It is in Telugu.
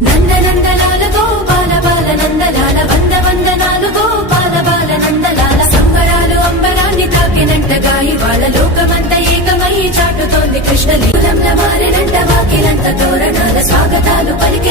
నందనందలాల గోపాల బాల నందలాల వంద వందనాలు గోపాల బాల నందలాల సంబరాలు అంబరాన్ని తాకినంటగా ఇవాళ లోకమంతా ఏకమై చాటుతోంది కృష్ణ లీలంల మారినంట వాకిలంత తోరణాల స్వాగతాలు పలికి